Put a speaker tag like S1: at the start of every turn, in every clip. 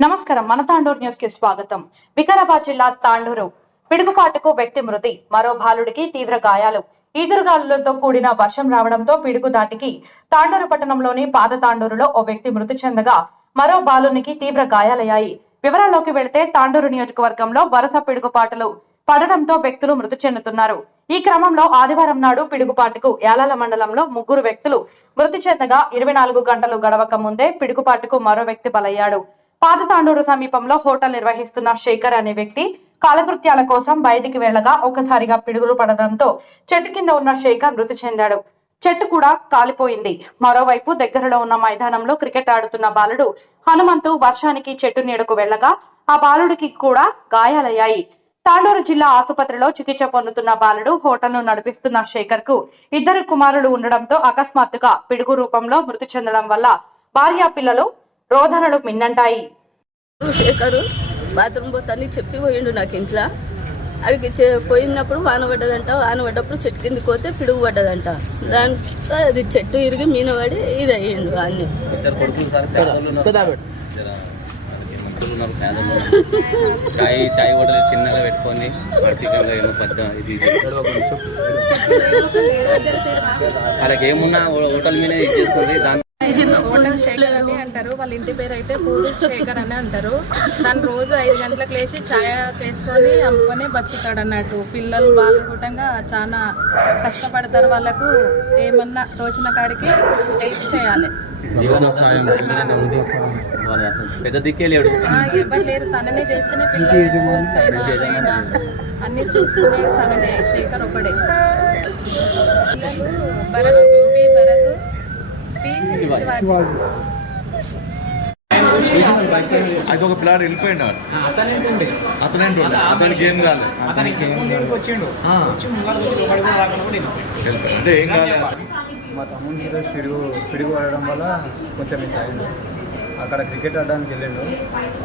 S1: నమస్కారం. మన తాండూరు న్యూస్కి స్వాగతం. వికారాబాద్ జిల్లా తాండూరు. పిడుగుపాటుకు వ్యక్తి మృతి. మరో బాలుడికి తీవ్ర గాయాలు. ఈదురుగాలులతో కూడిన వర్షం రావడంతో పిడుగు దాటికి తాండూరు పట్టణంలోని పాత తాండూరులో ఓ వ్యక్తి మృతి చెందగా మరో బాలునికి తీవ్ర గాయాలయ్యాయి. వివరాల్లోకి వెళితే తాండూరు నియోజకవర్గంలో వరుస పిడుగుపాటులు పడడంతో వ్యక్తులు మృతి చెందుతున్నారు. ఈ క్రమంలో ఆదివారం నాడు పిడుగుపాటుకు యాలాల మండలంలో ముగ్గురు వ్యక్తులు మృతి చెందగా ఇరవై నాలుగు గంటలు గడవక ముందే పిడుగుపాటుకు మరో వ్యక్తి బలయ్యాడు. పాత తాండూరు సమీపంలో హోటల్ నిర్వహిస్తున్న శేఖర్ అనే వ్యక్తి కాలకృత్యాల కోసం బయటికి వెళ్ళగా ఒక్కసారిగా పిడుగులు పడడంతో చెట్టు కింద ఉన్న శేఖర్ మృతి చెందాడు. చెట్టు కూడా కాలిపోయింది. మరోవైపు దగ్గరలో ఉన్న మైదానంలో క్రికెట్ ఆడుతున్న బాలుడు హనుమంతు వర్షానికి చెట్టు నీడకు వెళ్ళగా ఆ బాలుడికి కూడా గాయాలయ్యాయి. తాండూరు జిల్లా ఆసుపత్రిలో చికిత్స పొందుతున్న బాలుడు హోటల్ను నడిపిస్తున్న శేఖర్కు ఇద్దరు కుమారులు ఉండడంతో అకస్మాత్తుగా పిడుగు రూపంలో మృతి చెందడం వల్ల భార్య పిల్లలు రోదనలు మిన్నంటాయి.
S2: శేఖరు బాత్రూమ్ పోతాని చెప్పి పోయిండు నాకు ఇంట్లో. అడిగి చె- పోయినప్పుడు వాన పడ్డదంట వాన పడ్డప్పుడు చెట్టు కిందకి పోతే పిడుగు పడ్డదంట. దాంతో అది చెట్టు ఇరిగి మీన పడి ఇది అయ్యిండు అన్ని.
S3: చాయ్ చాయ్ చిన్నగా పెట్టుకొని ఆర్థికంగా ఏమో పెద్ద ఇది ఇది. వాళ్ళకి ఏమున్నా హో- హోటల్ మీదే ఇచ్చేస్తుంది దాని
S4: హోటల్ శేఖర్ అని అంటారు. వాళ్ళ ఇంటి పేరు అయితే పూరి శేఖర్ అని అంటారు. తను రోజు ఐదు గంటలకు లేచి ఛాయ చేసుకొని అమ్ముకొని బతుకుతాడు అన్నట్టు పిల్లలు వాళ్ళు కూడా చాలా కష్టపడతారు. వాళ్ళకు ఏమన్నా తోచిన కాడికి హెల్ప్ చేయాలి.
S3: జీవన సాయం వాళ్ళ పెద్ద దిక్కే లేడు.
S4: ఆ, ఎవరు లేరు. తననే చేస్తేనే పిల్లలు స్కూల్స్కి అయినా అయినా అన్ని చూసుకునేది తననే. శేఖర్ ఒకడే భరత్ పి భరత్ పి శివాజీ.
S5: అది ఒక పిల్లాడు వెళ్ళిపోయిండు ఆడు.
S6: అతనేంటుండే
S5: అతనేంటి అతనికి ఏం కాలే.
S6: అతనికి వచ్చిండు.
S5: అంటే ఏం
S7: మా తమ్ముడికి ఈరోజు పిడుగు పిడుగు పడడం వల్ల కొంచెం ఇట్లా అయింది. అక్కడ క్రికెట్ ఆడడానికి వెళ్ళిండు.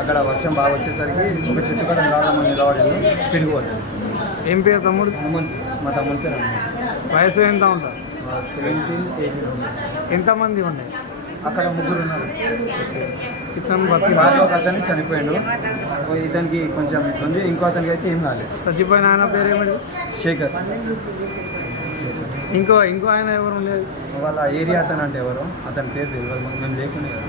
S7: అక్కడ వర్షం బాగా వచ్చేసరికి ఒక చెట్టు కాడ నిలబడమని నిలబడిండు పిడుగు పడ్డాడు
S8: ఏం పేరు తమ్ముడు?
S7: హనుమంత్. మా తమ్ముడి పేరు
S8: వయసు ఎంత ఉంటుంది
S7: సెవెంటీన్ ఎయిటీన్
S8: ఎంతమంది ఉన్నాయి
S7: అక్కడ ముగ్గురు ఉన్నారు.
S8: బతి
S7: బాగా ఒక అతన్ని చనిపోయాడు. ఇతనికి కొంచెం ఇబ్బంది ఇంకో అతనికి అయితే ఏం కాలేదు.
S8: చచ్చిపోయిన ఆయన పేరు ఏమిటి?
S7: శేఖర్.
S8: ఇంకో ఇంకో ఆయన ఎవరు ఉండేది?
S7: వాళ్ళ ఏరియా అతను అంటే ఎవరు? అతని పేరు తెలియదు. మేము లేకుండా కదా.